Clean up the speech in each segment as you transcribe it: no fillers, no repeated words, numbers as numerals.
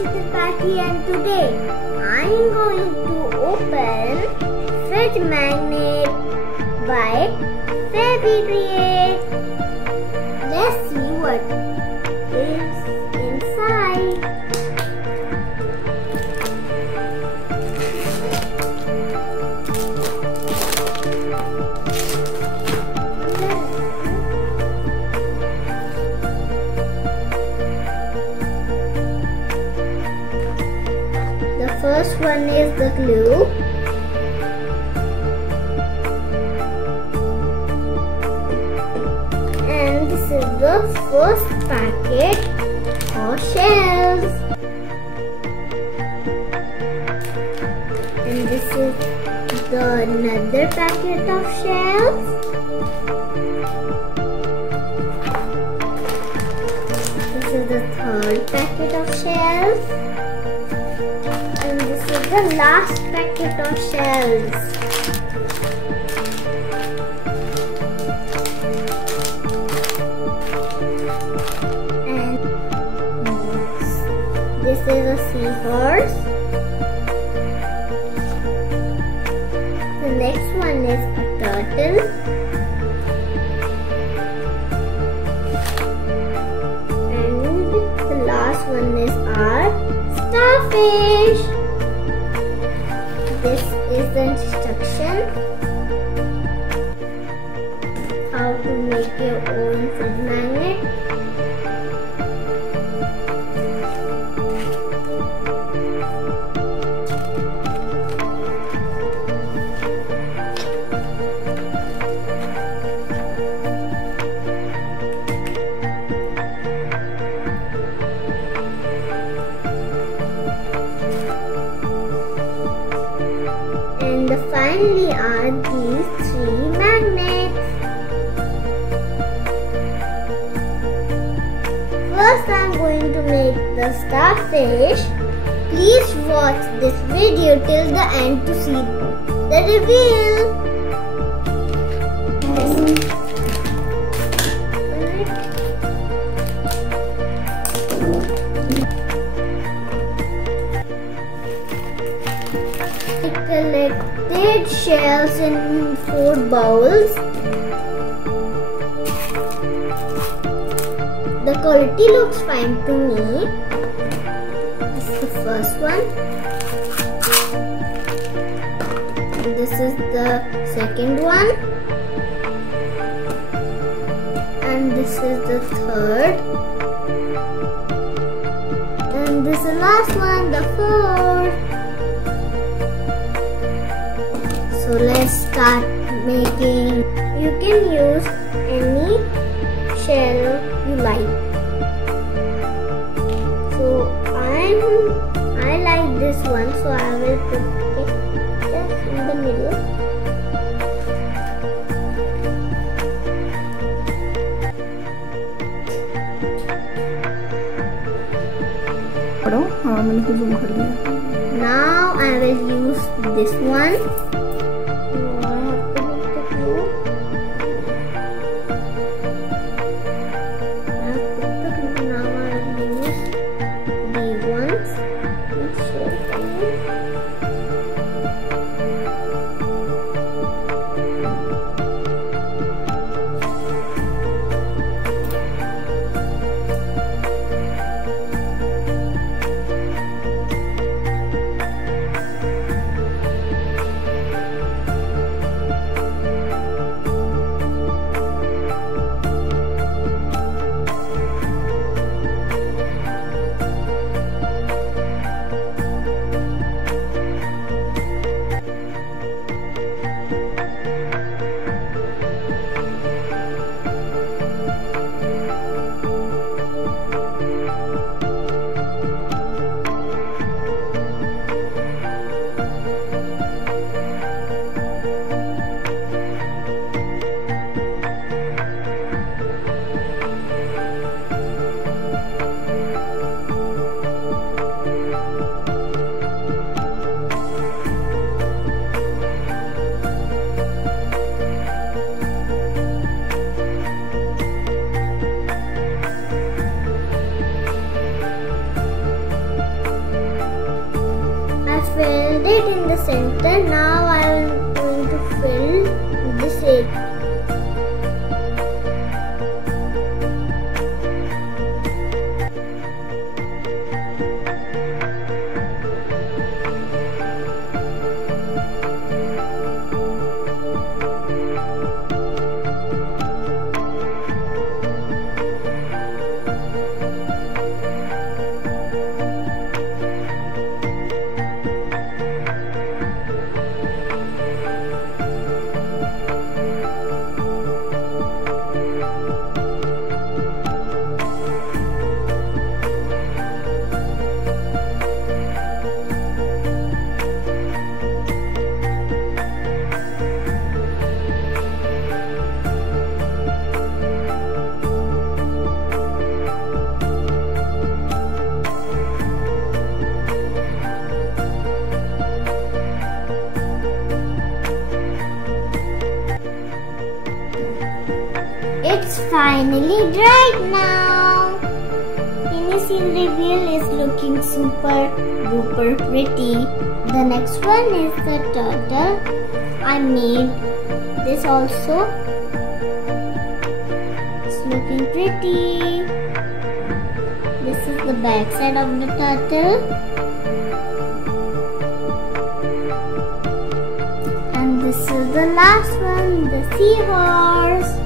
Party, and today I am going to open fridge magnet by Fevicreate. Let's see what is inside. First one is the glue. And this is the first packet of shells. And this is another packet of shells. This is the third packet of shells. And this is the last packet of shells. And this is a seahorse. The next one is a turtle. And the last one is our starfish. This is the instruction how to make your own fridge magnet. And finally are these 3 magnets. First I am going to make the starfish. Please watch this video till the end to see the reveal. I collected shells in 4 bowls. The quality looks fine to me. This is the first one. And this is the second one. And this is the third. And this is the last one, the fourth. So let's start making. You can use any shell you like. So I like this one, so I will put it just in the middle. Now I will use this one. center. Now I am going to fill this area. It's finally dried now. Can you see the reveal is looking super duper pretty. The next one is the turtle. I made this also. It's looking pretty. This is the back side of the turtle. And this is the last one, the seahorse.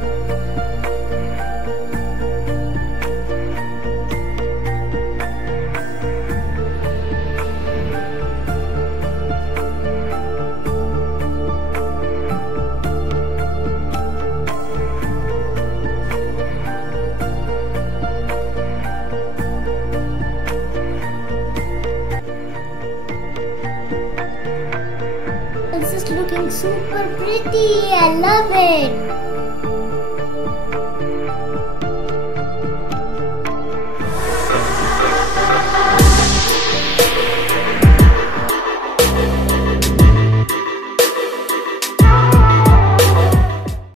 This is looking super pretty. I love it.